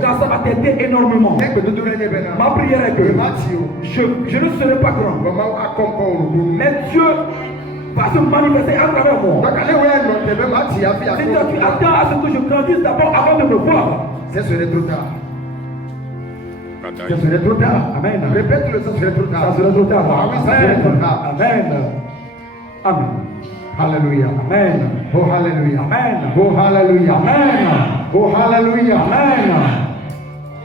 Car ça va t'aider énormément. Ma prière est que je ne serai pas grand. Mais Dieu va se manifester à travers moi. Si toi tu attends à ce que je grandisse d'abord avant de me voir, ce serait trop tard. Ce serait trop tard. Amen. Répète-le, ça serait trop tard. Ça serait trop tard. Ah oui, ça serait trop tard. Amen. Amen. Alléluia. Amen. Oh, alléluia. Amen. Oh, alléluia. Amen. Oh, alléluia. Amen.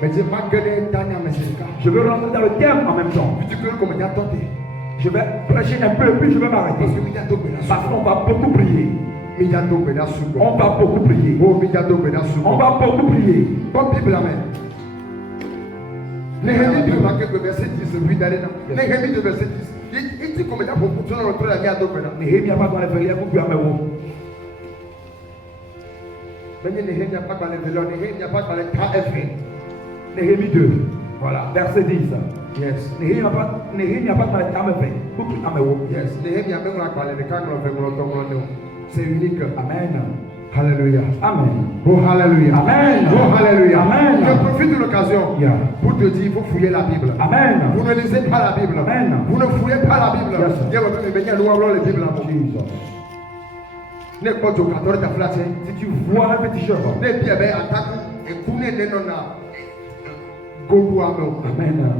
Mais je pas que les derniers messages. Je veux rentrer dans le thème en même temps. Tu peux comme il a tenté. Je vais prêcher un peu, puis je vais m'arrêter. Parce qu'on va beaucoup prier. On va beaucoup prier. On va beaucoup prier. Comme Bible, amen. Néhémie 2, verset 10, Néhémie 2, verset 10. Il dit combien pour tout le monde la vie à Dobena. Néhémie n'a pas dans les veillères pour bien me voir. Néhémie n'a pas dans les veillères, Néhémie n'a pas dans les KFN. Néhémie 2, voilà, verset 10. Yes. Néhémie n'a pas dans les KFN. Pour tout le monde. Yes. Néhémie n'a pas dans les KFN. C'est unique. Amen. Alléluia. Amen. Oh, alléluia. Amen. Oh, alléluia. Amen. Je profite de l'occasion pour te dire, il faut fouiller la Bible. Amen. Vous ne lisez pas la Bible. Amen. Vous ne fouillez pas la Bible. Yes. Il y a la Bible. Si tu vois un petit cheval, Amen. Amen.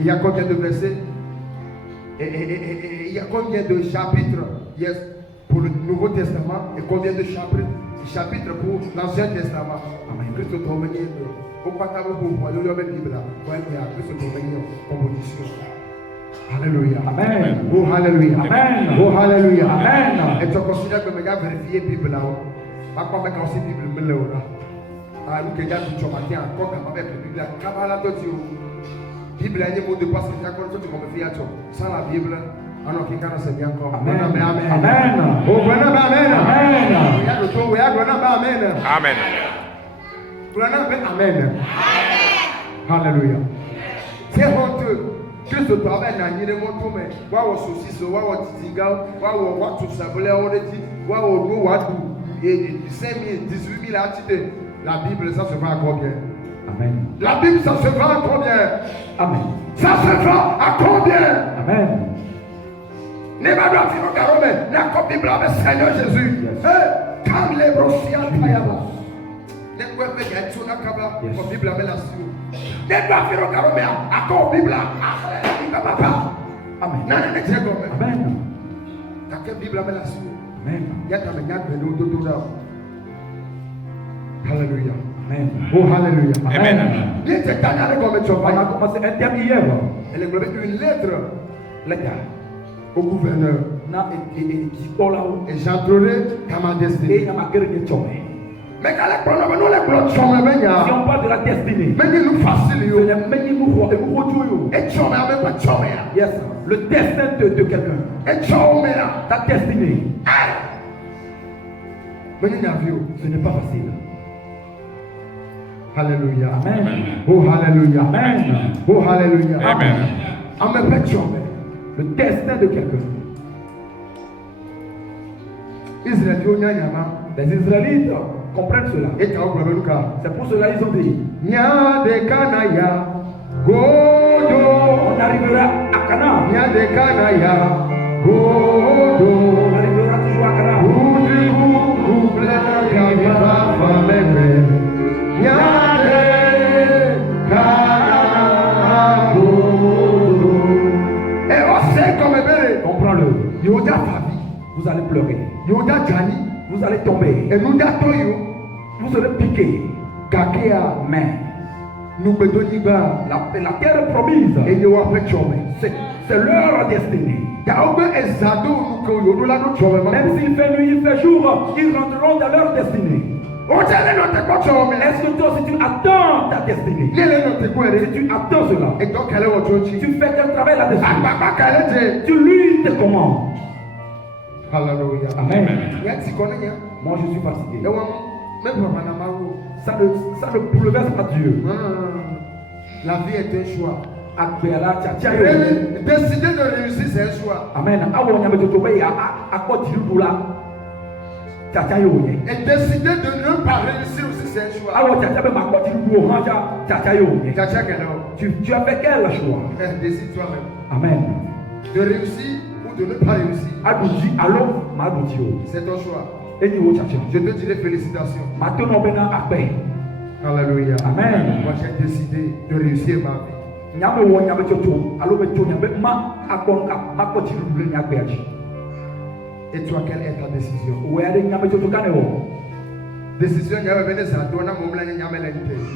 Il y a combien de versets? Il y a combien de chapitres pour le Nouveau Testament et combien de chapitres pour l'Ancien Testament? Amen. Alléluia. Amen. Oh, alléluia. Amen. Oh, alléluia. Amen. Et tu considères que mes gars vérifier la Bible là-haut. Pas comme quand c'est la Bible là. Ah, nous que gars tu matin encore quand avec la Bible là. Kabbalah toi tu Bible là, il y a mot de passe que tu as connu tu comme faire sans la Bible. Ah non, qui quand c'est bien encore. Amen. Amen. Amen. Oh, bon amen. Amen. Il y a le ton, il y a bon amen. Amen. Amen. Alléluia. C'est honteux. Kristo to abe na nyire moto me wa wo sosiso wa wo titiga wa wo watu sabule oreti wa wo do wadu et 18 000 atite. La Bible ça se vend à combien? Amen. La Bible ça se vend à combien? Amen. Ça se vend à combien? Amen. Ne va pas faire carome na ko Bible avec Seigneur Jésus. Eh, quand les brossiens payaba. Ne quoi faire gâteau na kaba ko Bible avec la sou. Ne va faire carome à ko Bible. Papa. Amen. Nana ne tient comme Amen. T'as quelle Bible avec la sou? Amen. Y'a ta manière de nous tout là. Alléluia. Amen. Oh, alléluia. Amen. Il était tanné comme tu On a vas. commencé un thème hier. Elle a une lettre Lettre. au gouverneur. Na et Paul Et j'entrerai dans ma et destinée. il y a ma gueule de chômage. Mais quand les problèmes, nous les blocs sont les Si meilleurs. on parle de la destinée, Mais nous facile. et Et tu m'as même pas chômé. yes, le destin de quelqu'un, Et chômé. ta destinée, Mais nous n'avions. ce n'est pas facile. Alléluia. Amen. Oh, alléluia. Amen. Oh, alléluia. Amen. On me fait chômé. Le destin de quelqu'un. Israël, tu as Les Israélites comprennent cela. et tu as oublié le cas. C'est pour cela qu'ils ont dit, Nya de Kanaya, Godo. on arrivera à Canaan. Nya de Kanaya, Godo. On arrivera toujours à Canaan. Udibu kuble kama fameme. Nya de Kanaya, Godo. Et on sait comme bébé. Comprends-le. Yoda Fabi, Vous allez pleurer. Yoda Jani, Vous allez tomber. et nous d'atoyo. Vous serez piqué. Kakea, Mais nous bedoniba. la terre promise, Et nous après chômé. c'est leur destinée. Même s'il fait nuit, il fait jour, ils rentreront dans leur destinée. Est-ce que toi, si tu attends ta destinée, si tu attends cela, tu fais quel travail là-dessus? Tu lui te commandes. Alléluia. Amen. Moi, je suis fatigué. Ça ne bouleverse pas Dieu. La vie est un choix. Décider Décider de réussir, Amen. Et décider de ne pas réussir aussi, c'est un choix. Tu as fait quel choix? Décide toi-même. Amen. De réussir ou de ne pas réussir. C'est ton choix. Je te dirai félicitations. Alléluia. Amen. Moi j'ai décidé de réussir ma vie. Et toi, quelle est ta décision? Décision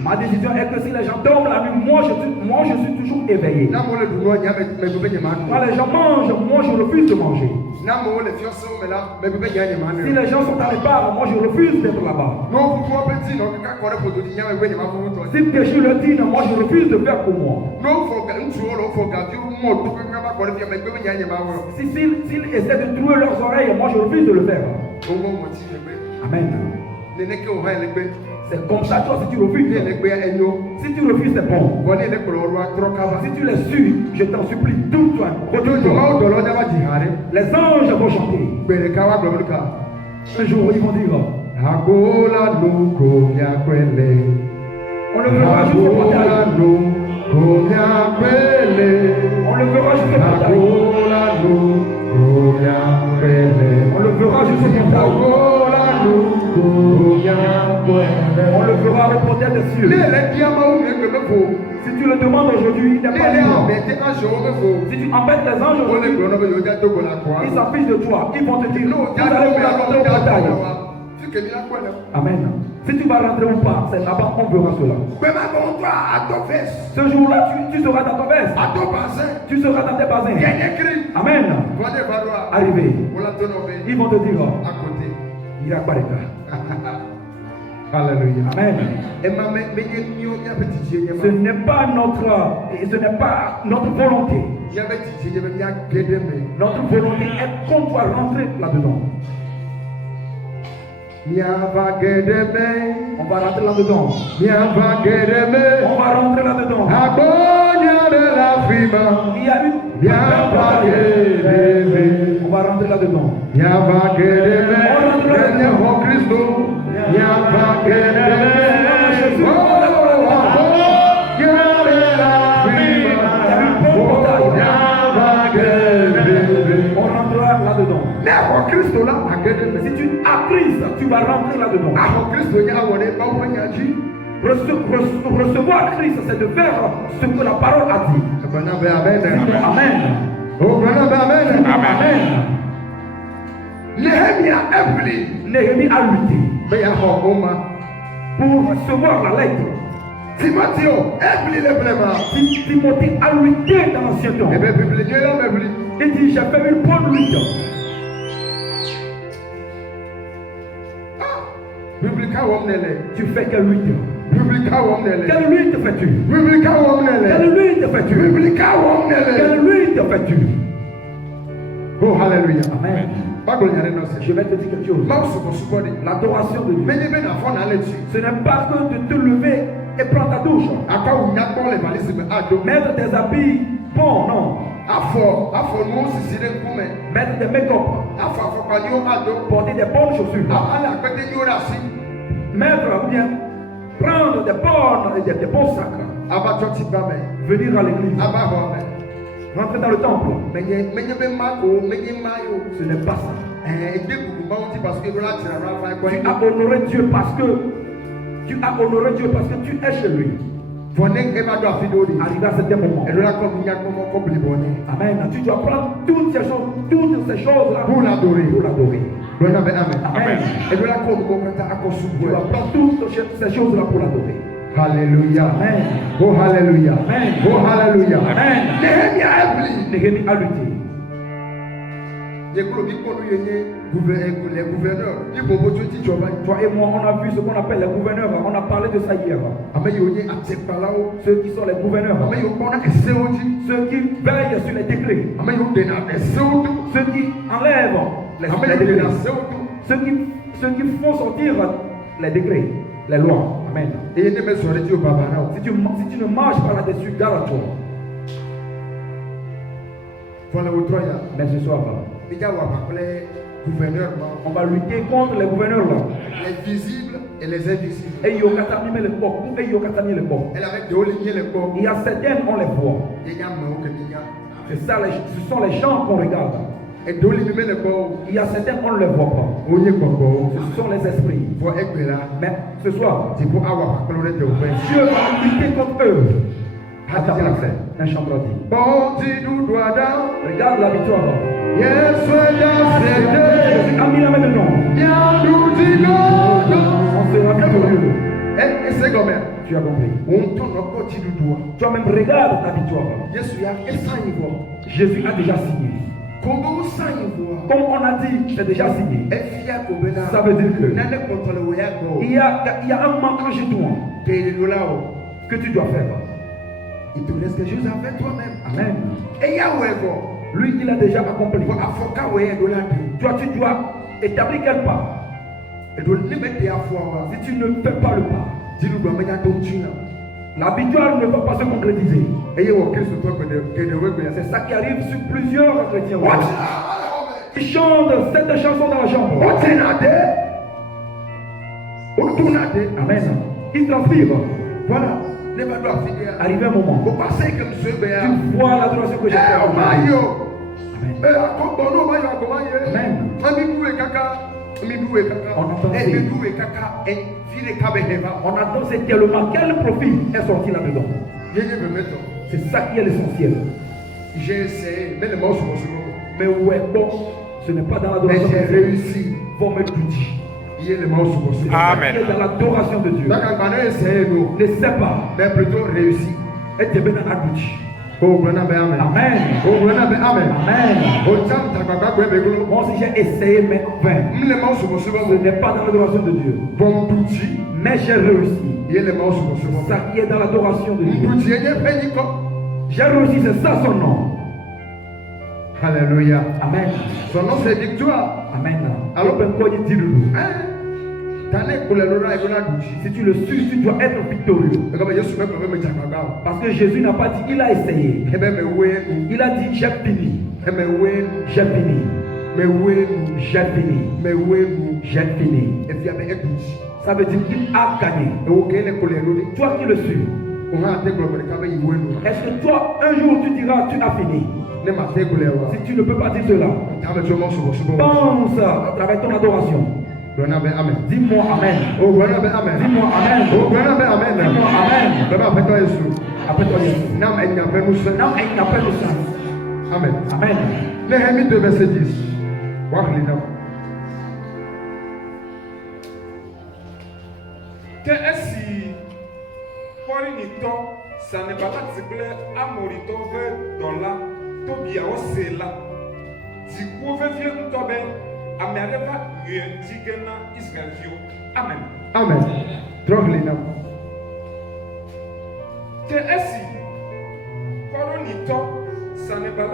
ma décision est que si les gens dorment la nuit, moi je suis toujours éveillé. Quand les gens mangent, moi je refuse de manger. Si les gens sont à l'écart, moi je refuse d'être là-bas. Si le péché le dit, moi je refuse de faire pour moi. S'ils essaient de trouver leurs oreilles, moi je refuse de le faire. Amen. C'est comme ça, toi, si tu refuses. Si tu refuses, c'est bon. Si tu les suis, je t'en supplie, tout toi. Les anges vont chanter. Un jour, ils vont dire on le verra jusqu'au portail. On le verra jusqu'au portail. On le verra jusqu'au portail. On le fera au portail des cieux. Si tu le demandes aujourd'hui, il n'est pas libre. Si tu embêtes les anges aujourd'hui, ils s'en fichent de toi. Ils vont te dire, vous allez vous rentrer au portail. Amen. Si tu vas rentrer ou pas, c'est là-bas qu'on verra cela. Ce jour-là, tu seras dans ton veste. Tu seras dans tes basins. Amen. Arrivé. Ils vont te dire, il y a quoi les gars? Alléluia. Amen. Ce n'est pas notre volonté. Notre volonté est qu'on doit rentrer là-dedans. On va rentrer là-dedans. On va rentrer là-dedans. Il y a une on va rentrer là-dedans. On rentrera là-dedans. Si tu as Christ, tu vas rentrer là-dedans. Recevoir Christ, c'est de faire ce que la parole a dit. Amen. Amen. Néhémie a lutté pour recevoir la lettre. Timothée a lutté dans l'ancien temps. Il dit, j'ai fait une bonne lutte. Tu fais quelle lutte? Quelle lutte fais-tu? Quelle lutte fais-tu? Quelle lutte fais-tu? Oh, hallelujah. Amen. Je vais te dire quelque chose. L'adoration de Dieu, ce n'est pas que de te lever et prendre ta douche, mettre des habits bons, non. Mettre des make-up, porter des bonnes chaussures, mettre ou bien prendre des bons sacs, venir à l'église, rentrer dans le temple. Ce n'est pas ça. Tu as honoré Dieu parce que tu es chez lui. Arrivé à certain moment. Amen. Tu dois prendre toutes ces choses-là pour l'adorer. Amen. Amen. Tu dois prendre toutes ces choses-là pour l'adorer. Alléluia. Amen. Oh, hallelujah. Amen. Oh, hallelujah. Amen. Néhémie a lutté. Les gouverneurs, toi et moi, on a vu ce qu'on appelle les gouverneurs. On a parlé de ça hier. Ceux qui sont les gouverneurs, ceux qui veillent sur les décrets, ceux qui enlèvent les décrets, ceux qui font sortir les décrets, les lois. Amen. Si tu ne marches pas là-dessus, garde-toi. Mais ce soir, on va lutter contre les gouverneurs là. Les visibles et les invisibles. Et il y a certaines, on les voit. C'est ça, ce sont les gens qu'on regarde. Il y a certains, on ne les voit pas. Ce sont les esprits. Mais ce soir, Dieu va lutter contre eux. À ta place, un chanteur dit. Regarde la victoire. Jésus a mis la main dedans. On sera victorieux. Tu as compris. Toi-même regarde ta victoire. Jésus a déjà signé. Comme on a dit, c'est déjà signé. Ça veut dire que il y a un manque chez toi que tu dois faire. Il te reste quelque chose à faire toi-même. Amen. Et lui, il a déjà accompli. Toi, tu dois établir quel pas. Si tu ne fais pas le pas, la victoire ne va pas se concrétiser. C'est ça qui arrive sur plusieurs chrétiens. Ils chantent cette chanson dans la chambre. Amen. Ils transpirent. Voilà. Arrivé un moment. Tu vois l'adoration que j'ai fait. Amen. On entend c'est tellement quel profil est sorti là-dedans. C'est ça qui est l'essentiel. J'ai essayé, mais le mot mais ouais, bon, ce n'est pas dans l'adoration. Mais j'ai réussi. Pour me douter. Amen. Dans l'adoration de Dieu. Ne sais pas. Mais plutôt réussi. Et tu es bien dans la douche. Amen. Amen. Amen. Moi aussi j'ai essayé mais vain. Ce n'est pas dans l'adoration de Dieu. Mais j'ai réussi. Ça qui est dans l'adoration de Dieu. J'ai réussi, c'est ça son nom. Alléluia. Amen. Son nom c'est victoire. Amen. Alors si tu le suis, tu dois être victorieux. Parce que Jésus n'a pas dit, il a essayé. Il a dit, j'ai fini. J'ai fini. J'ai fini. J'ai fini. Ça veut dire qu'il a gagné. Toi qui le suis. Est-ce que toi, un jour, tu diras, tu as fini? Si tu ne peux pas dire cela, pense à travers ton adoration. Dis-moi Amen. Dis-moi Amen. Dis-moi Amen. Après toi, Jésus. Amen. Amen. Néhémie 2, verset 10. Que est-ce pour une ça n'est pas amorito dans la tobia au sela. Si vous voulez tobe, amereva digena Israël. Amen. Amen. Droglina. Que est-ce pour une ça n'est pas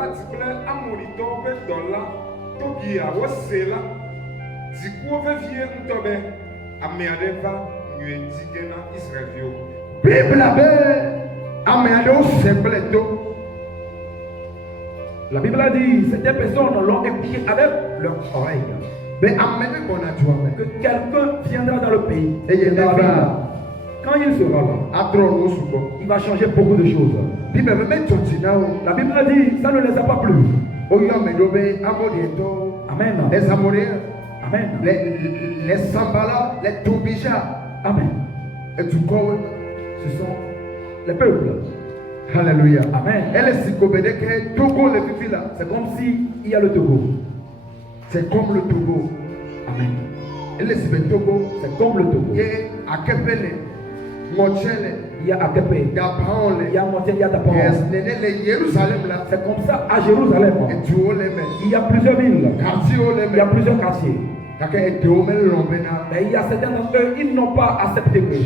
amorito dans la tobia au sela. Si vous voulez tobe, amereva digena Israël. Bible la Bible a dit, certaines personnes l'ont écouté avec leurs oreilles. Mais que quelqu'un viendra dans le pays. Et quand il sera là, il va changer beaucoup de choses. La Bible a dit, ça ne les a pas plu. Amen. Les Amoréens, Amen. Les Sambala, les Tobija. Amen. Et tout quoi, ce sont les peuples. Alléluia. Amen. C'est comme si il y a le Togo. C'est comme le Togo. Amen. C'est comme le Togo. Il y a Akepele, Mochele, il y a Akepe, il y a Mochele, il y a Tapon. C'est comme ça à Jérusalem. Il y a plusieurs villes. Il y a plusieurs quartiers. Mais il y a certains d'entre eux, ils n'ont pas accepté que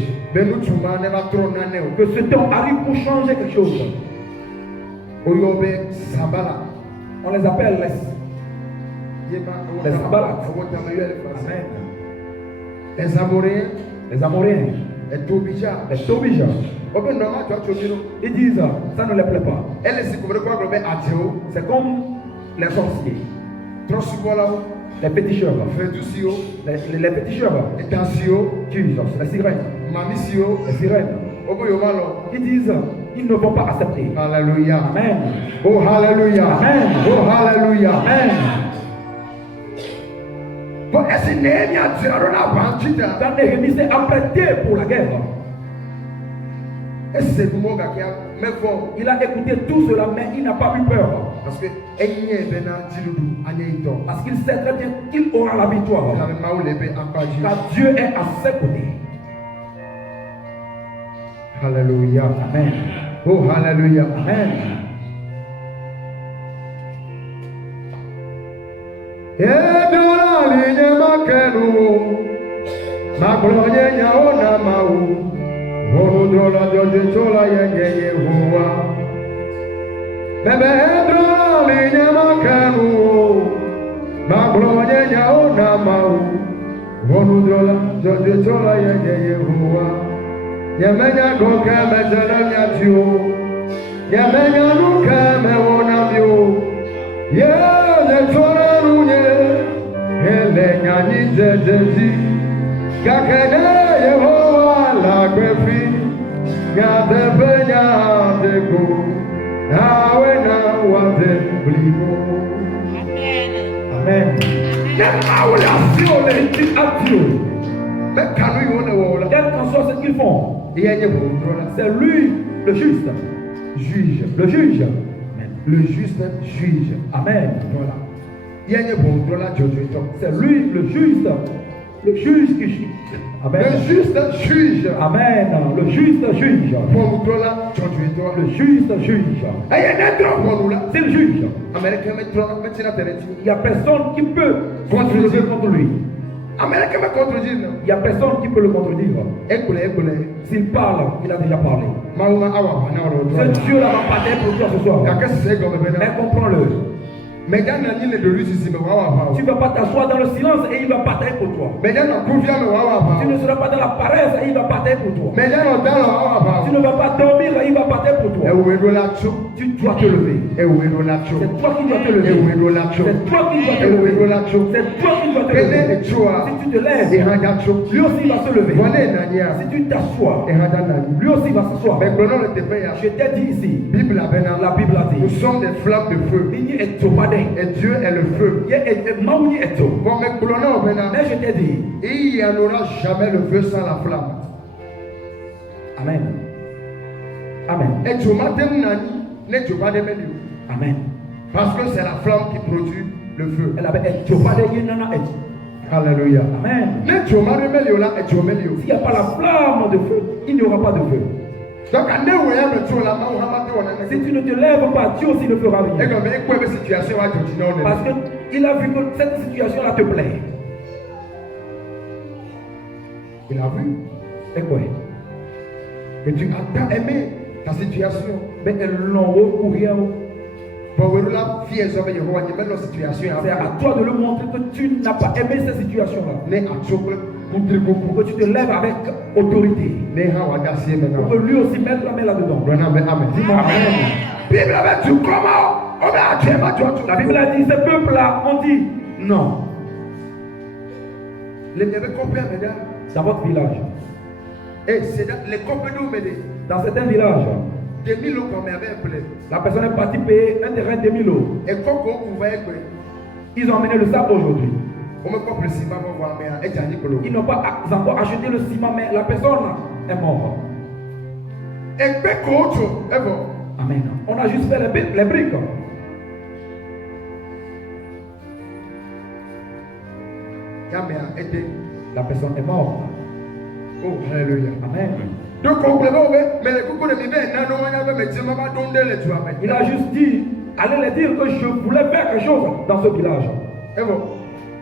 ce temps arrive pour changer quelque chose. On les appelle les Sambala. Amen. Les Amoréens, les Tobija. Ils disent ça ne les plaît pas. C'est comme les sorciers, Trosubola, les féticheurs, Fedusio, les féticheurs, Etasio, Jesus, les sirènes, Mamisio, les sirènes, Oboyomalo. qui disent ils ne vont pas accepter. Alléluia. Amen. Oh, Alléluia. Amen. Oh, Alléluia. Amen. Bon, est-ce que Néhémie a dit à Quand Néhémie s'est apprêté pour la guerre, est-ce que c'est du monde qui a mais bon, il a écouté tout cela, mais il n'a pas eu peur. parce que Parce qu'il sait très bien qu'il aura la victoire. Car Dieu est à ses côtés. Alléluia. Amen. Oh, Alléluia. Amen. Edora linya makenu, maglonye nyaona mau, horudola joje chola yenge Yehowa. Bebe edora linya makenu, maglonye nyaona mau, horudola joje chola yenge Yehowa. Yemenya goke mezela nyatio, yemenya nuke mewonamio, ye chora runye, ele nyani jejeji, kakene Yehowa la kwefi, nyate nyateko, nawe na wate blimo. Amen. Quel qu'en soit ce qu'ils font, c'est lui le juste. Juge. Le juge. Amen. Le juste juge. Amen. Voilà. C'est lui le juste. Le juge qui juge. Amen. Le juste juge. Amen. Le juste juge. Le juste juge. C'est le juge. Il n'y a personne qui peut se contre lui. Il n'y a personne qui peut le contredire. S'il parle, il a déjà parlé. Ce Dieu-là va parler pour toi ce soir. Mais comprends-le. Tu ne vas pas t'asseoir dans le silence et il va parler pour toi. Tu ne seras pas dans la paresse et il va parler pour toi. Tu ne vas pas dormir et il va parler pour toi. Tu dois te lever. C'est toi qui dois te lever. C'est toi qui dois te lever. C'est toi qui dois te lever. Si tu te lèves, lui aussi va se lever. Si tu t'assois, lui aussi va s'asseoir. Je t'ai dit ici, la Bible a dit, nous sommes des flammes de feu. Et Dieu est le feu. Bon, mais je t'ai dit, il n'y en aura jamais le feu sans la flamme. Amen. Amen. Amen. Parce que c'est la flamme qui produit le feu. Alléluia. Amen. S'il n'y a pas la flamme de feu, il n'y aura pas de feu. Donc, si tu ne te lèves pas, Dieu aussi ne fera rien. Parce qu'il a vu que cette situation-là te plaît. Il a vu. Et quoi? Et tu as tant aimé ta situation. Mais elles l'ont recouru. C'est à toi de le montrer que tu n'as pas aimé cette situation-là. Pour que tu te lèves avec autorité. Pour que lui aussi mette la main là-dedans. Dis-moi Amen. La Bible a dit, ce peuple-là, on dit non. Dans votre village. Dans certains villages. La personne est partie payer un terrain de 1000 euros. Ils ont amené le sable aujourd'hui. Ils n'ont pas encore acheté le ciment, mais la personne est morte. Amen. On a juste fait les briques. La personne est morte. Oh, alléluia. Amen. Donc, il a juste dit, allez les dire que je voulais faire quelque chose dans ce village.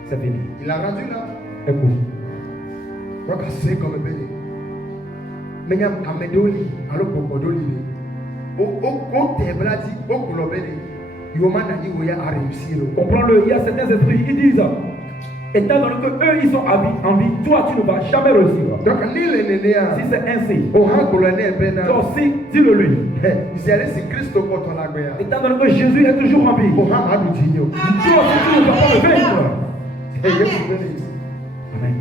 C'est fini. Il a rendu là. Écoute. Donc, c'est comme bébé. Mais il y a un médoli, alors qu'on peut dire. Comprends-le, il y a certains esprits qui disent Étant donné que eux ils sont en vie, toi tu ne vas jamais réussir. Donc, ni le nénéa. Si c'est ainsi, Au Hangolane Bena. toi aussi, dis-le lui. C'est Christ au porte la guerre. Étant donné que Jésus est toujours en vie, Au Hamadou Tigno. toi aussi tu ne vas pas le vaincre. Et Jésus bénisse. Amen.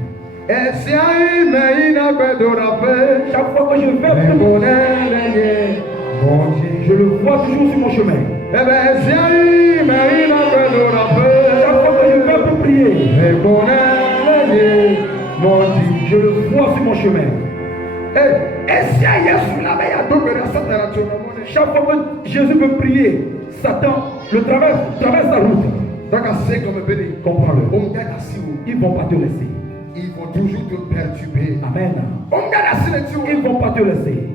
Et si aïe, mais il n'a pas de rappel. Chaque fois que je Mais vais, mon aîné, mon Dieu. je le vois toujours sur mon chemin. Eh bien, si aïe, mais il n'a pas de rappel. Chaque fois que je vais pour prier, Mais mon aîné, mon Dieu. je le vois sur mon chemin. Et si aïe, Yesu la meilleure dommage, ça t'a raté. Chaque fois que Jésus veut prier, Satan le traverse la route. Donc, c'est comme béni. Comprends-le. On gagne à si haut. Ils ne vont pas te laisser. Ils vont toujours te perturber. Amen. On gagne à si haut. Ils ne vont pas te laisser.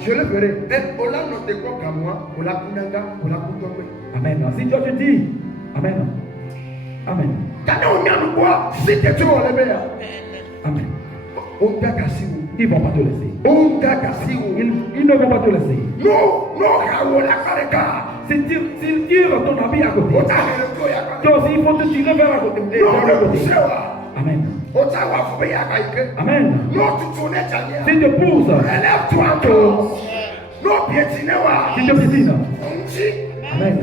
Je le ferai. On l'a noté quoi moi, on l'a kunanga, on l'a kutombe. Amen. Si toi tu dis, Amen. Amen. Si tu es on le met. Amen. On gagne à si haut. Ils ne vont pas te laisser. On gagne à si haut. Ils ne vont pas te laisser. Non, la carrière. S'ils tirent ton habit à côté, toi aussi il faut te tirer vers la côté. Amen. Amen. Si te pousse, Relève-toi encore. Non, piétiner. si te piétine, Amen.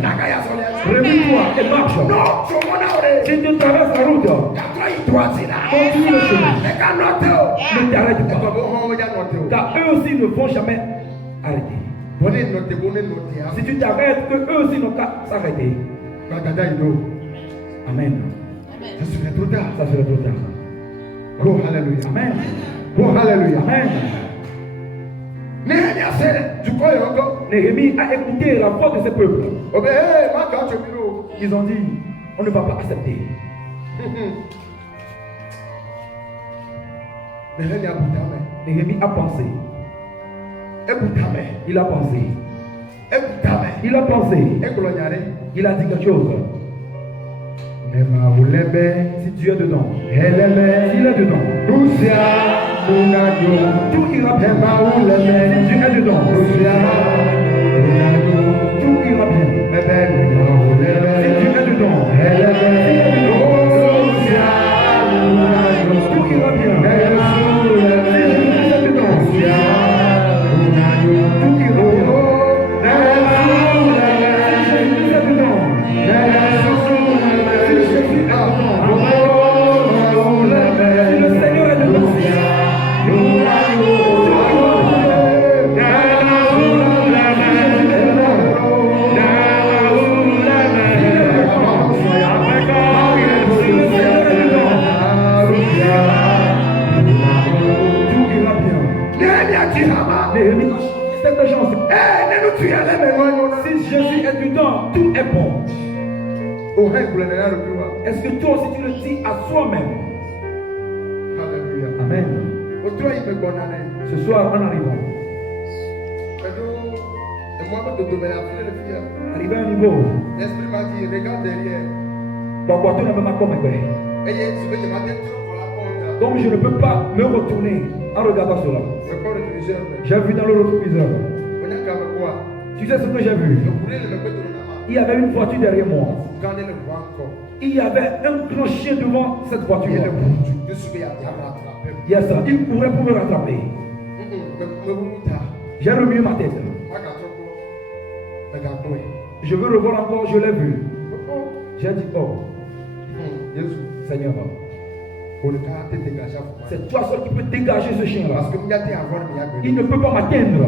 Réveille-toi et marche. Si tu traverses la route, continue le chemin. Ne t'arrête pas. Car eux aussi ne vont jamais arrêter. Si tu t'arrêtes, que eux aussi n'ont qu'à s'arrêter. Amen. Ça serait trop tard. Ça serait trop tard. Oh, alléluia. Amen. Oh, alléluia. Amen. Néhémie Néhémie a écouté la voix de ce peuple. Ils ont dit, on ne va pas accepter. Néhémie a pensé. Il a pensé. Il a pensé. Il a dit quelque chose. Si Dieu est dedans, s'il est dedans, tout ira bien. Si Dieu est dedans, tout ira bien. Si Dieu est dedans, tout ira bien. Si Jésus est dedans, tout est bon. Est-ce que toi aussi tu le dis à soi-même? Amen. Ce soir, en arrivant, arrivé à un niveau, l'esprit m'a dit, regarde derrière. Donc je ne peux pas me retourner en regardant cela. J'ai vu dans le rétroviseur. Tu sais ce que j'ai vu? Il y avait une voiture derrière moi. Il y avait un grand chien devant cette voiture. Yes, il courait pour me rattraper. J'ai remué ma tête. Je veux revoir encore, je l'ai vu. J'ai dit, oh, Seigneur, c'est toi seul qui peux dégager ce chien-là. Il ne peut pas m'atteindre.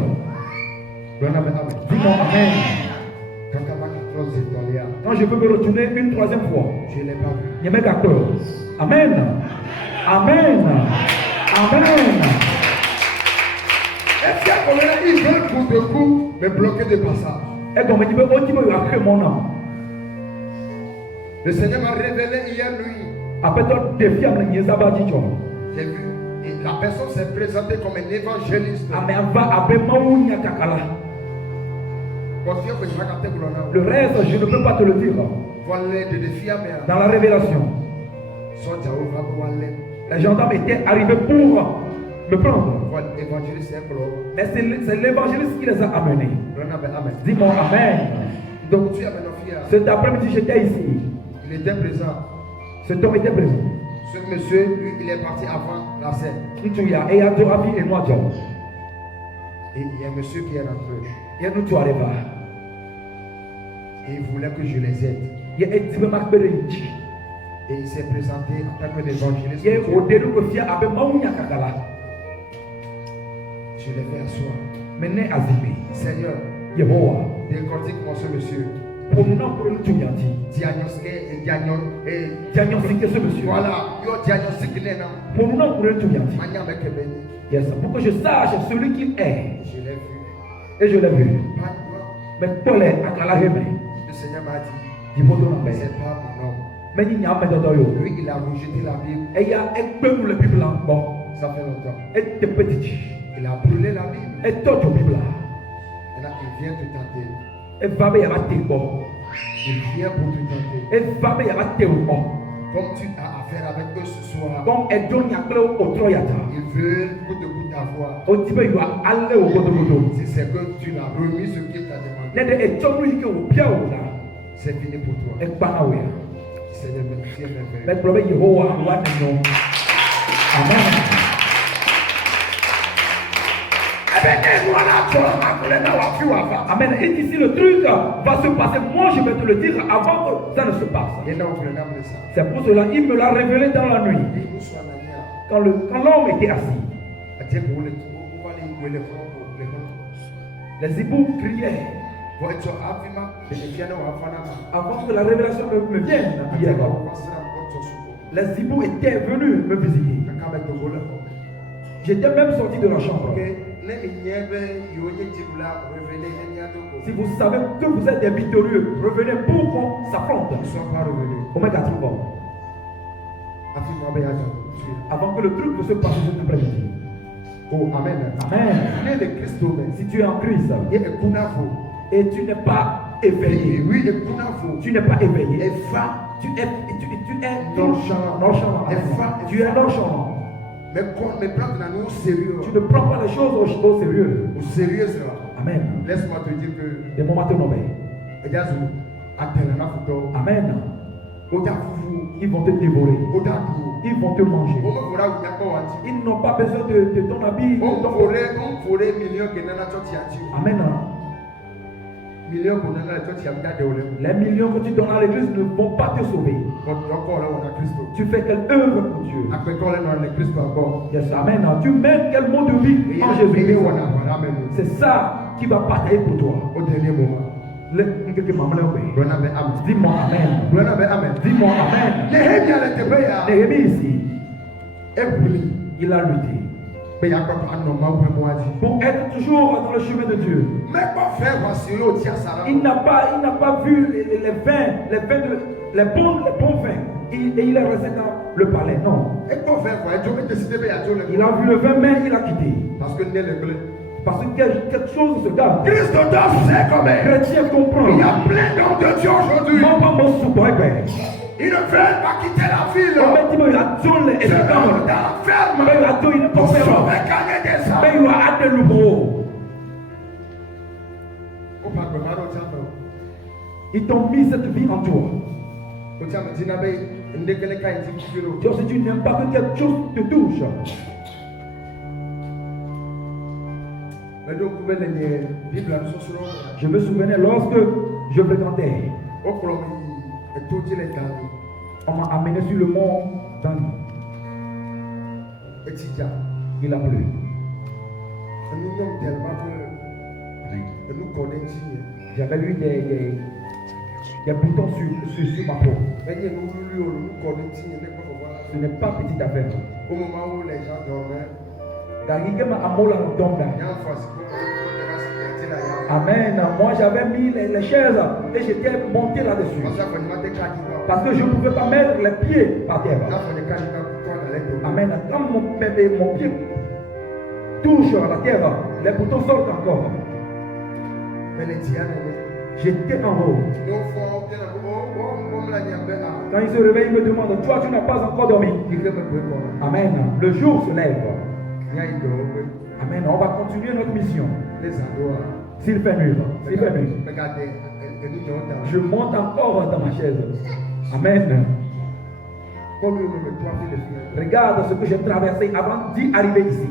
Dis-moi Amen. Quand je peux me retourner une troisième fois, je ne l'ai pas vu. Il y a d'accord. Amen. Amen. Amen. Est-ce qu'ils veulent coup de coup me bloquer de passage? Et comme il me après mon nom. Le Seigneur m'a révélé hier nuit. Après toi, défi à me j'ai vu. Et la personne s'est présentée comme un évangéliste. Le reste, je ne peux pas te le dire. Dans la révélation, les gendarmes étaient arrivés pour me prendre. Mais c'est l'évangéliste qui les a amenés. Dis-moi Amen. Donc tu es maintenant Cet après-midi, j'étais ici. Il était présent. Cet homme était présent. Ce monsieur, lui, il est parti avant la scène. Et il y a Et il y a un monsieur qui est rentré. Et il voulait que je les aide. Et il s'est présenté en tant que évangéliste. Je l'ai fait asseoir. Seigneur, décortique-moi ce monsieur. Diagnostiquer ce monsieur. Voilà, yo diagnostic. Yes, pour que je sache celui qu'il est. Je l'ai vu. Et je l'ai vu. Mais Paul est à la Le Seigneur m'a dit, c'est pas mon homme. Mais il y a un Lui, il a rejeté la Bible. et il y a un peu de Bible bon. Ça fait longtemps. Et t'es petit. Il a brûlé la Bible. Et toi, tu Bible. Maintenant, il vient te tenter. Et va bien rater bon. Il vient pour te tenter. Et va bien rater bon. Comme tu as affaire avec eux ce soir, Comme et donc il y a plein d'autres yata. ils veulent coup de bout t'avoir. Au type il va aller au bout. Si c'est que tu l'as remis ce qu'il t'a demandé, N'aide et toi lui que au bien ou là. c'est fini pour toi. Et pas ouais. Seigneur, merci et merveilleux. Mais problème Yehowa wa non. Amen. Amen. Et ici le truc va se passer. Moi je vais te le dire avant que ça ne se passe. C'est pour cela il me l'a révélé dans la nuit. Quand l'homme était assis, les hiboux criaient. Avant que la révélation me vienne hier, les hiboux étaient venus me visiter. J'étais même sorti de la chambre. Si vous savez que vous êtes des victorieux, revenez pour qu'on s'affronte. Oméga Tribon. Avant que le truc ne se passe cet après-midi. Oh, amen. Amen. Si tu es en Christ et tu n'es pas éveillé, tu n'es pas éveillé, tu es nonchalant. Tu es nonchalant. Mais prendre nous sérieux. Tu ne prends pas les choses au sérieux. Au sérieux, Amen. Laisse-moi te dire que des moments te nommer. Amen. Ils vont te dévorer. Ils vont te manger. Ils n'ont pas besoin de ton habit. Amen. Les millions que tu donnes à l'église ne vont pas te sauver. Tu fais quelle œuvre pour Dieu. Yes, amen. Tu mènes quel mode de vie en Jésus. C'est ça qui va batailler pour toi. Au dernier moment. Dis-moi amen. Dis-moi amen. Néhémie ici, il a lutté pour être toujours dans le chemin de Dieu. Il n'a pas vu les bons vins. Et il est resté dans le palais. Non. Il a vu le vin, mais il a quitté. Parce que quelque chose se garde. Chrétien comprend. Il y a plein d'hommes de Dieu aujourd'hui. Ils ne veulent pas quitter la ville. C'est dans la ferme. Pour sauver gagner des âmes. Ils t'ont mis cette vie en toi. Donc si tu n'aimes pas que quelque chose te touche. Je me souvenais lorsque je fréquentais. On m'a amené sur le mont Dan. Il a plu. J'avais eu des boutons sur ma peau. Ce n'est pas petite affaire. Au moment où les gens dormaient, amen. Moi j'avais mis les chaises et j'étais monté là-dessus. Parce que je ne pouvais pas mettre les pieds par terre. Amen. Quand mon pied touche la terre, les boutons sortent encore. J'étais en haut. Quand il se réveille, il me demande, toi tu n'as pas encore dormi. Amen. Le jour se lève. Amen. On va continuer notre mission. S'il fait nuit, Regardez, je monte encore dans ma chaise. Amen. Regarde ce que j'ai traversé avant d'y arriver ici.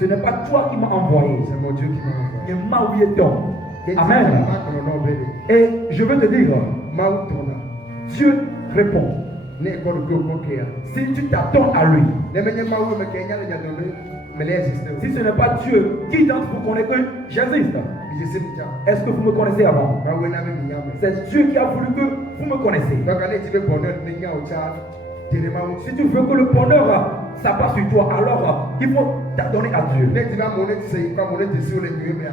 Ce n'est pas toi qui m'as envoyé. C'est mon Dieu qui m'a envoyé. Amen. Et je veux te dire, Dieu répond. Si tu t'attends à lui, si ce n'est pas Dieu, qui d'entre vous connaît que j'existe? Est-ce que vous me connaissez avant? C'est Dieu qui a voulu que vous me connaissiez. Si tu veux que le bonheur ça passe sur toi, alors il faut t'adonner à Dieu.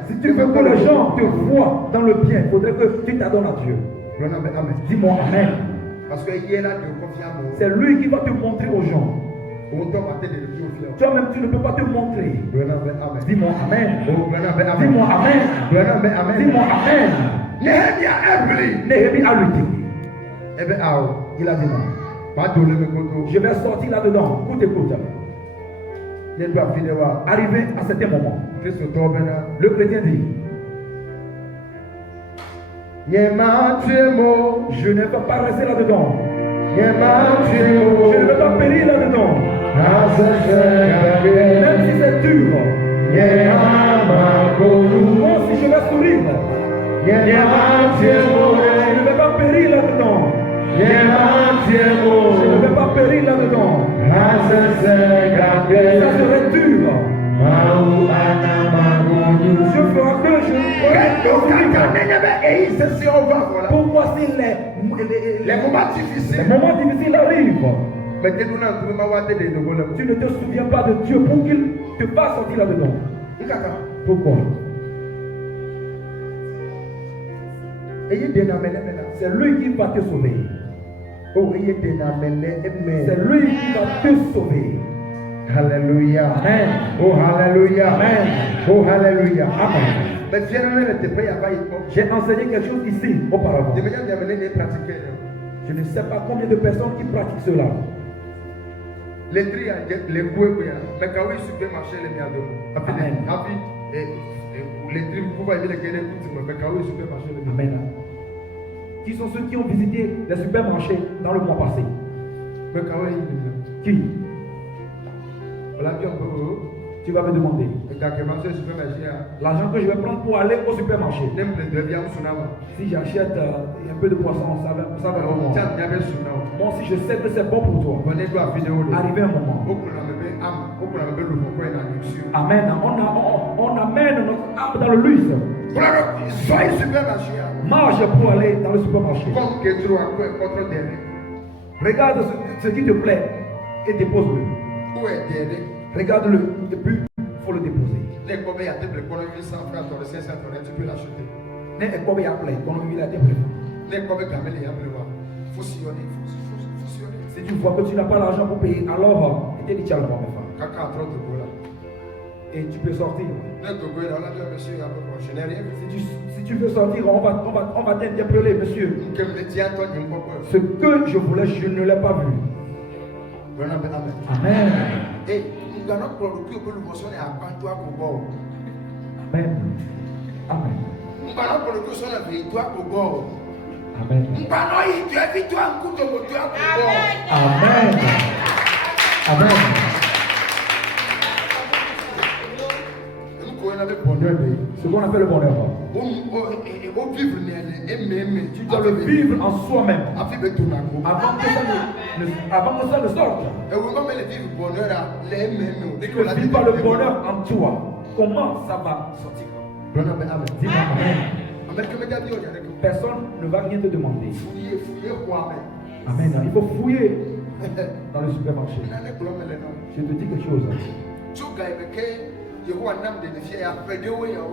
Si tu veux que les gens te voient dans le bien, il faudrait que tu t'adonnes à Dieu. Dis-moi Amen. C'est lui qui va te montrer aux gens. Toi-même, tu ne peux pas te montrer. Dis-moi Amen. Dis-moi Amen. Dis-moi Amen. Néhémie a lutté. Il a dit non. Je vais sortir là-dedans. Écoute. Arrivé à certain moment, le chrétien dit, je ne peux pas rester là-dedans. Je ne veux pas périr là-dedans. Même si c'est dur. Moi aussi je vais sourire. Je ne vais pas périr là-dedans. Je ne vais pas périr là-dedans. Ça serait dur. Je ferai que je pourquoi si les moments difficiles arrivent, tu ne te souviens pas de Dieu pour qu'il te fasse sortir là-dedans. Pourquoi? C'est lui qui va te sauver. C'est lui qui va te sauver. Alléluia. Amen. Oh, Alléluia. Amen. Oh, Alléluia. Amen. J'ai enseigné quelque chose ici auparavant. Je ne sais pas combien de personnes qui pratiquent cela. Amen. Qui sont ceux qui ont visité les supermarchés dans le mois passé? Qui? Tu vas me demander l'argent que je vais prendre pour aller au supermarché. Si j'achète un peu de poisson, ça va bon. Moi aussi je sais que c'est bon pour toi. Arrivé un moment. Amen. On amène notre âme dans le luxe. Marche pour aller dans le supermarché. Regarde ce qui te plaît et dépose-le. Regarde-le et puis il faut le déposer. Si tu vois que tu n'as pas l'argent pour payer, alors et tu peux sortir. Si tu veux sortir, on va t'interpeller, monsieur. Ce que je voulais, je ne l'ai pas vu. Amen. Amen. Amen. Amen. Amen. Ce qu'on appelle le bonheur. Tu dois le vivre en soi-même. Avant que ça ne sorte. Tu ne vis pas le bonheur en toi. Comment ça va sortir? Dis-moi Amen. Personne ne va rien te demander. Amen. Il faut fouiller dans le supermarché. Je te dis quelque chose.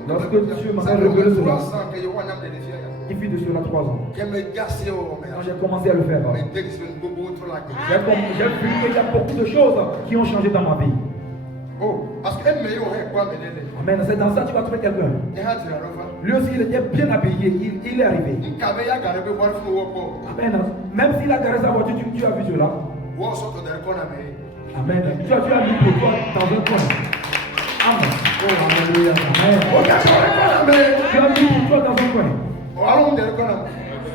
Lorsque Dieu m'a révélé cela, il fit de cela 3 ans. Quand j'ai commencé à le faire, j'ai vu qu'il y a beaucoup de choses qui ont changé dans ma vie. Amen. C'est dans ça que tu vas trouver quelqu'un. Lui aussi, il était bien habillé. Il est arrivé. Amen. Même s'il a garé sa voiture, tu as vu cela. Amen. Tu as mis pour toi dans un coin. Amen. Oh, alléluia. Amen. Tu as mis toi dans un coin.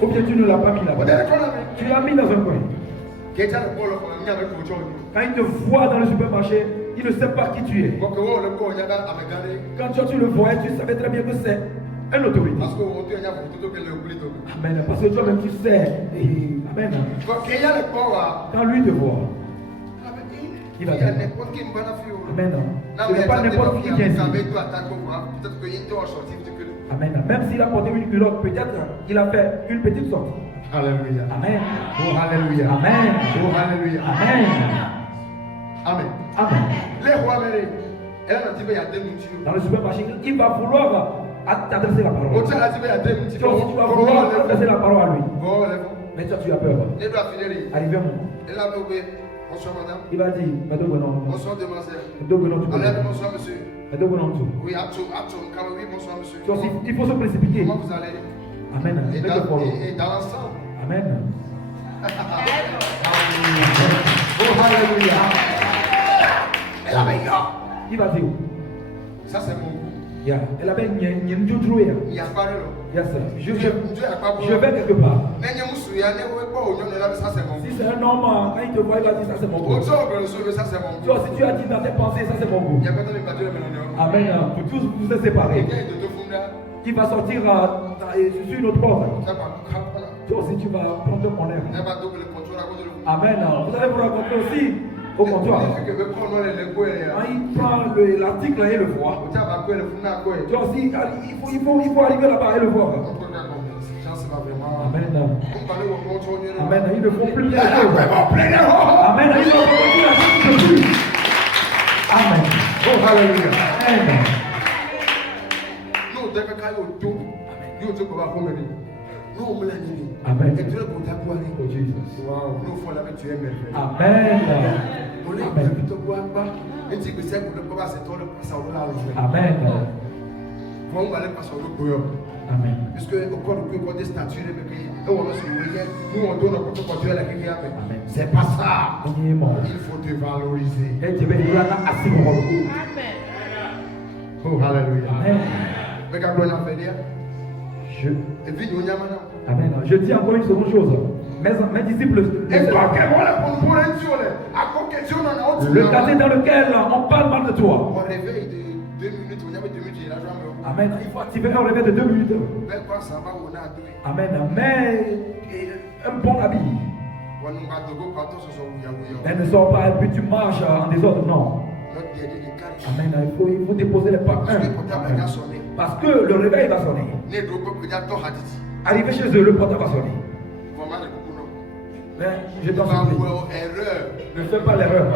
Ou bien tu ne l'as pas mis là-bas. Tu l'as mis dans un coin. Quand il te voit dans le supermarché, il ne sait pas qui tu es. Quand toi tu le voyais, tu savais très bien que c'est un autorité. Amen. Parce que toi-même tu sais. Amen. Quand lui te voit, il va dire Amen. Ce n'est pas n'importe qui vient ici. Amen. Même s'il a porté une culotte, peut-être il a fait une petite sortie. Alléluia. Amen. Oh, alléluia. Amen. Oh, alléluia. Amen. Amen. Amen. Les rois mérés, elle a dit, il y a des moutures. Dans le supermarché, il va vouloir t'adresser la parole. Toi aussi, tu vas vouloir adresser la parole à lui. Mais toi, tu as peur. Arrivé un moment. Bonsoir madame. Il va dire, bonsoir demoiselle. Bonsoir monsieur. Oui, bonsoir monsieur. Il faut se précipiter. Comment vous allez? Amen. Et dans l'ensemble. Amen. Oh, alléluia. Il va dire, ça c'est mon goût. Elle avait une joujou. Il y a pas de l'eau. Yes, je vais quelque part. Si c'est un homme, quand il te voit, il va dire ça c'est mon goût. Toi, si tu as dit dans tes pensées, ça c'est mon goût. Amen. Pour tous vous êtes séparés. Il va sortir sur une autre porte. Toi aussi, tu vas prendre mon air. Amen. Vous allez vous rencontrer aussi au comptoir. Il prend l'article et le voit. Toi aussi, il faut arriver là-bas et le voir. Amen. Amen. Ils ne font plus les choses. Amen. Ils ne font plus la chose. Amen. Oh, alléluia. Amen. Amen. Oh, Jesus. Amen. Amen. Amen. Puisque encore des statues, nous on donne c'est pas ça. Il faut te valoriser. Amen. Oh, alléluia. Amen. Amen. Je dis encore une seconde chose. Mes disciples, le quartier dans lequel on parle mal de toi. On réveille de 2 minutes, on avait 2 minutes, il a jamais. Amen. Il faut activer un réveil de 2 minutes. Amen. Mais un bon habit. Elle ne sort pas et puis tu marches en désordre, non. Amen. Il faut déposer les pas. Parce que le réveil va sonner. Arrivé chez eux, le portable va sonner. Mais je t'en supplie. Ne fais pas l'erreur.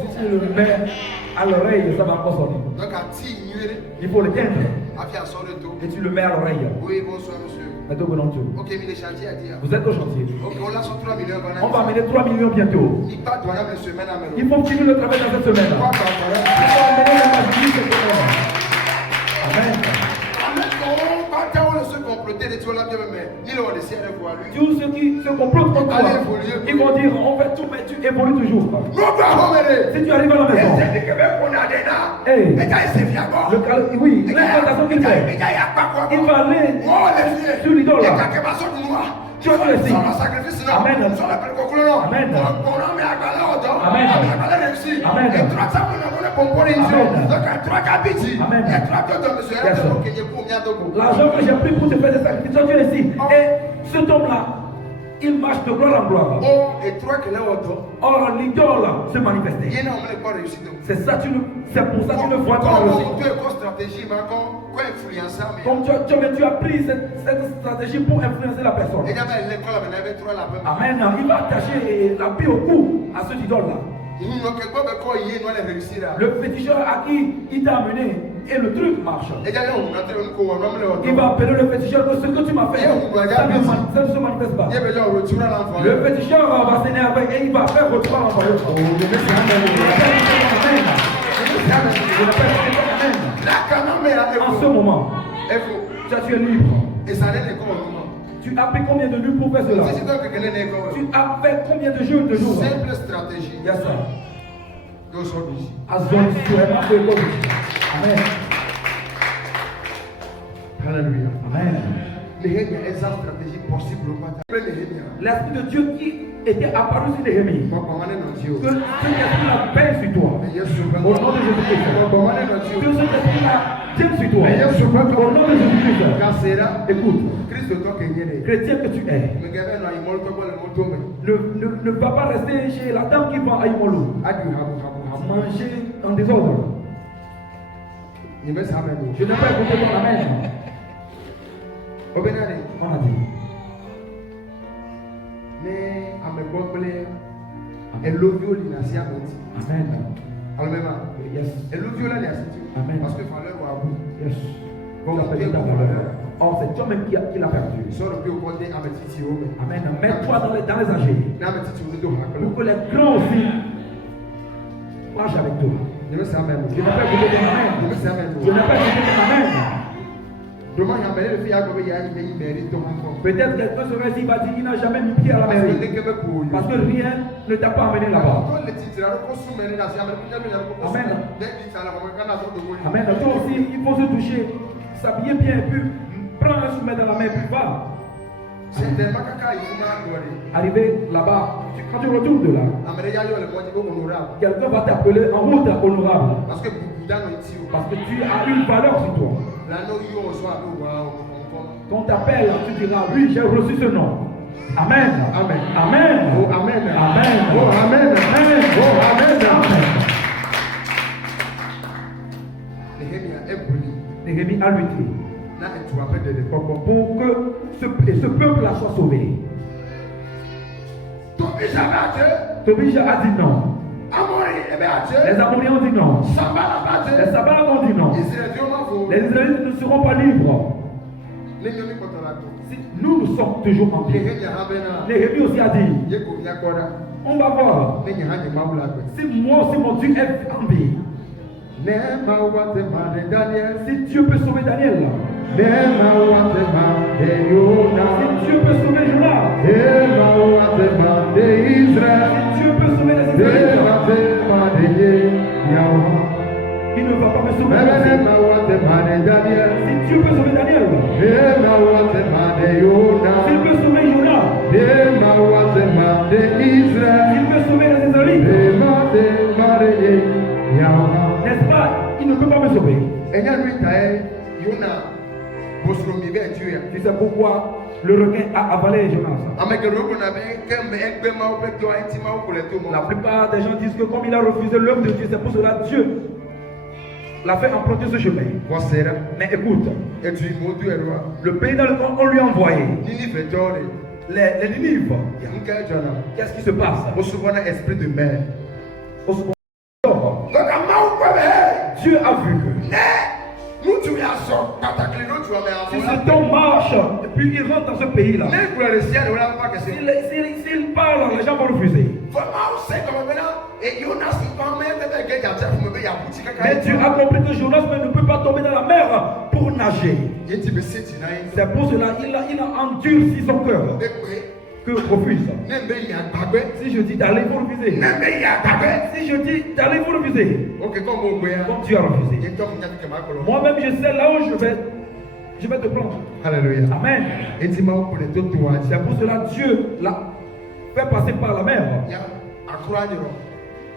Si tu le mets à l'oreille, ça va encore sonner. Il faut le teindre. Et tu le mets à l'oreille. Oui, bonsoir monsieur. Ok, mais les chantiers à dire. Vous êtes au chantier. Ok, on l'a sur 3 millions. On va amener 3 millions bientôt. Il faut continuer le travail dans cette semaine. Il faut amener la magie cette semaine. Amen. Tous ceux qui se complotent contre toi, ils vont dire on fait tout, mais tu évolues toujours. Si tu arrives à la maison, oui, l'implantation qu'il fait, il va aller sur l'idole. Tu as le signe. Amen. Amen. Amen. L'argent que j'ai pris pour te faire des sacrifices, tu es ici. Et cet homme-là, il marche de gloire en gloire. Or, l'idole se manifestait. C'est ça, c'est pour ça que tu ne vois pas réussir. Comme tu as pris cette stratégie pour influencer la personne. Amen. Il va attacher la paix au cou à cet idole-là. Le féticheur à qui il t'a amené et le truc marche. Il va appeler le féticheur que ce que tu m'as fait, ça ne se manifeste pas. Le féticheur va s'énerver et il va faire retour à l'envoyeur. En ce moment, tu es libre. Tu as pris combien de nuits pour faire cela? Tu as fait combien de jours? Simple stratégie. Yes, sir. Amen. Alléluia. Amen. Néhémie est sa stratégie possible. L'Esprit de Dieu qui était apparu sur Néhémie. Que cet esprit-là pèse sur toi. Au nom de Jésus-Christ. Que cet esprit-là tienne sur toi. Au nom de Jésus-Christ. Écoute. Chrétien que tu es. Ne va pas rester chez la dame qui vend à Imolo. Manger en désordre. Je n'ai pas écouté ton amen. On a dit. Amen. Yes. Amen. Parce que valeur ou abou. Yes. Or, c'est toi-même qui l'a perdu. Amen. Mets-toi dans les âgés. Pour que les grands aussi marchent avec toi. Je n'ai pas écouté ton amen. Je n'ai pas écouté ton amen. Peut-être quelqu'un serait ici, va dire qu'il n'a jamais mis pied à la mairie. Parce que rien ne t'a pas amené là-bas. Amen. Amen. Toi aussi, il faut se toucher, s'habiller bien, et puis prendre un soumet dans la main, puis va. Arrivé là-bas, quand tu retournes de là, quelqu'un va t'appeler en route honorable. Parce que tu as une valeur sur toi. Quand on t'appelle, tu diras oui, j'ai reçu ce nom. Amen. Amen. Amen. Oh, amen. Amen. Oh, amen. Amen. Oh, amen. Néhémie a lutté pour que ce peuple-là soit sauvé. Tobija a dit non. Les Amoriens ont dit non. Les Sabbats ont dit non. Les Israélites ne seront pas libres. Si nous sommes toujours en vie. Néhémie aussi a dit, on va voir. Si moi aussi mon Dieu est en vie. Si Dieu peut sauver Daniel. Si Dieu peut sauver Jonas. Si Dieu peut sauver les Israélites. Il ne va pas me sauver. Si Dieu peut sauver Daniel. S'il peut sauver Jonas. S'il peut sauver les Israélites. N'est-ce pas? Il ne peut pas me sauver. Tu sais pourquoi le requin a avalé Jonas? La plupart des gens disent que comme il a refusé l'œuvre de Dieu, c'est pour cela que Dieu l'a fait emprunter ce chemin. Mais écoute, le pays dans lequel on lui a envoyé, les Ninives, qu'est-ce qui se passe? Dieu a vu que si cet homme marche et puis il rentre dans ce pays-là, s'il parle, les gens vont refuser. Mais Dieu a compris que Jonas ne peut pas tomber dans la mer pour nager. C'est pour cela qu'il a endurci son cœur. Que refuse. Si je dis d'aller, il faut refuser. Si je dis d'aller, il faut refuser. Comme Dieu a refusé. Moi-même, je sais là où je vais te prendre. Alléluia. Amen. C'est pour cela que Dieu l'a fait passer par la mer.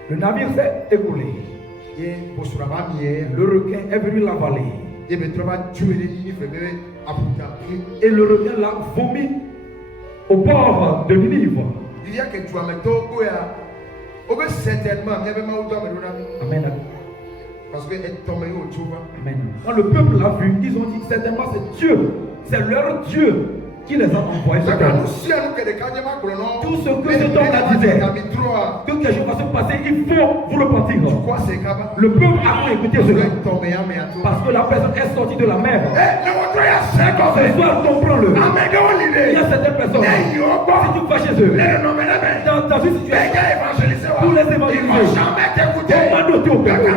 Le navire s'est écoulé. Le requin est venu l'avaler. Et le requin l'a vomi au bord de Ninive. Amen. Parce que Amen. Quand le peuple l'a vu, ils ont dit certainement c'est Dieu, c'est leur Dieu qui les a envoyés. Tout ce que cet homme a dit, que quelque chose va se passer, il faut vous repentir. Le peuple a écouté cela. Parce que la personne est sortie de la mer. Ce soir, comprends-le. Il y a certaines personnes, si tu vas chez eux, dans une situation, pour les évangéliser, on va noter au peuple.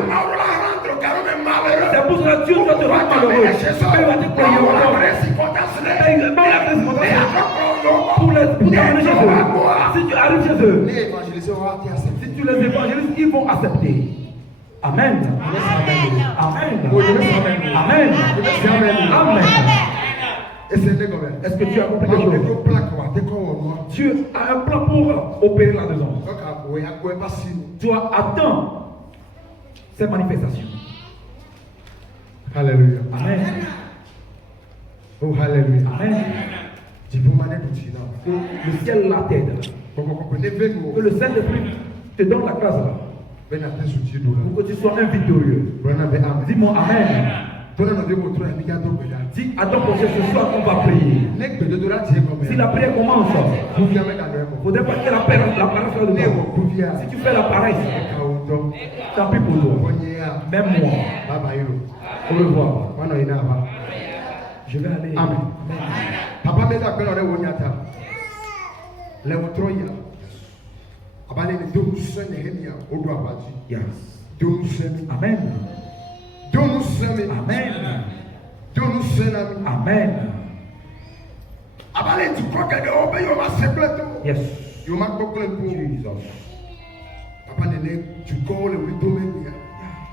C'est pour cela que Dieu doit te rendre malheureux. Il va te payer pour t'amener chez eux. Si tu arrives chez eux, si tu sur les évangélistes, ils vont accepter. Amen. Amen. Amen. Amen. Est-ce que Dieu a compris quelque chose? Dieu a un plan pour opérer là-dedans. Tu dois attendre ces manifestations. Alléluia. Amen. Oh, Alléluia. Amen. Que le ciel la t'aide. Que le Saint-Esprit te donne la grâce là. Pour que tu sois un victorieux. Dis-moi Amen. Dis à ton prochain ce soir qu'on va prier. Si la prière commence, il ne faudrait pas que la paresse soit de toi. Si tu fais la paresse, tant pis pour toi. Même moi. Au revoir. Je vais aller. Amen. Papa made a better wonyata. Level 3 year. Abale ni do send him ya odo abaji. Yes. Do send. Amen. Do send. Amen. Do send. Amen. Abale to conquer the obey your secret. Yes. You mak bokle ko. Jesus. Papa ne to call le wi do me ya.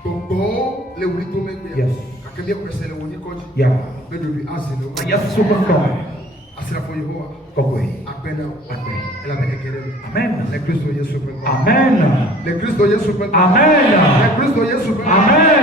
Go le wi do me ya. Yes. Akele kwese le woni ko. Yeah. Be do bi aselo. Yes, super God. Asira for Yehovah. Amen. Amen. Le Christ Jésus. Amen. Le Christ Jésus. Amen. Le Christ Jésus. Amen.